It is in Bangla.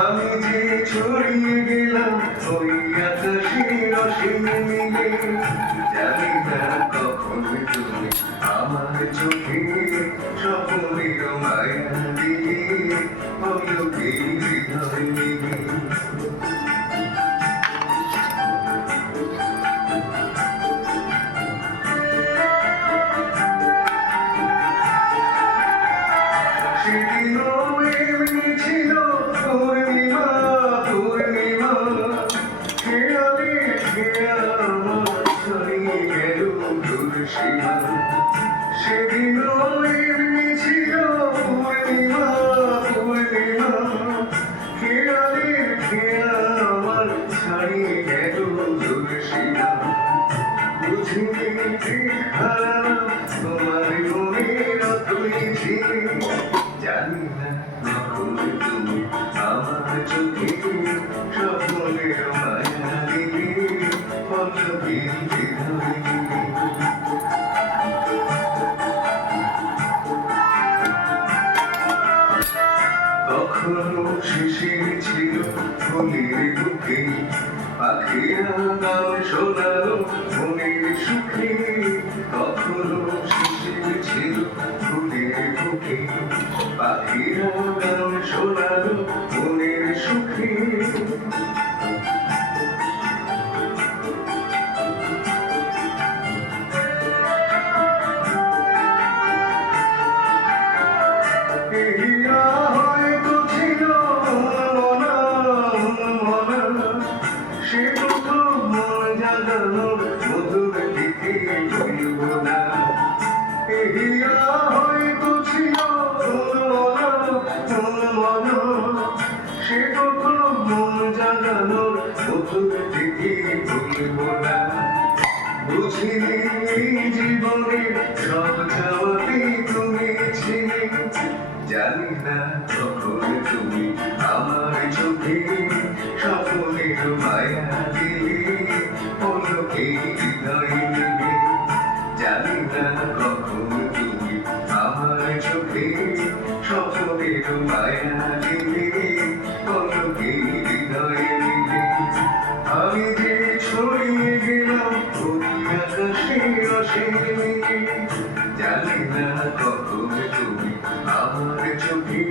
আমি যে ছড়িয়ে গেলাম ওই আকাশের অসীম নীলে, জানি না কখন তুমি আমার চোখে স্বপ্নের মায়া দিলে, পলকে হৃদয় নিলে। সেদিনও এমনি ছিল পূর্ণিমা পূর্ণিমা, খেয়ালে খেয়া আমার ছড়িয়ে গেল দূর সীমা। সেদিনও এমনি ছিল পূর্ণিমা পূর্ণিমা, খেয়ালে খেয়া আমার ছাড়িয়ে গেল দূর সীমা। বুঝিনি ঠিক হারালাম তোমার মনের অতুল ঝিলে, জানি না কখন তুমি আমার চোখে স্বপ্নের মায়া দিলে, পলকে হৃদয় নিলে। তখনও শিশির ছিল ফুলের বুকে, পাখিরা গান শোনালো মনের সুখে। তখনও শিশির ছিল ফুলের বুকে, পাখিরা গান শোনালো মনের সুখে। সে প্রথম মন জাগানোর মধুর দিকে ভুলব না, এহিয়া হয়তো ছিল মন। সে প্রথম মন জাগানোর মধুর দিকে ভুলব না। বুঝিনি এই জীবনের সব চাওয়াতে তুমি ছিলে, জানি না কখন তুমি আমার চোখে স্বপ্নের মায়া দিলে, পলকে হৃদয় নিলে। জানি না কখন তুমি আমার চোখে স্বপ্নের মায়া দিলে, পলকে হৃদয় নিলে। আমি যে ছড়িয়ে গেলাম ওই আকাশের অসীম নীলে, জানি না কখন তুমি আমার চোখে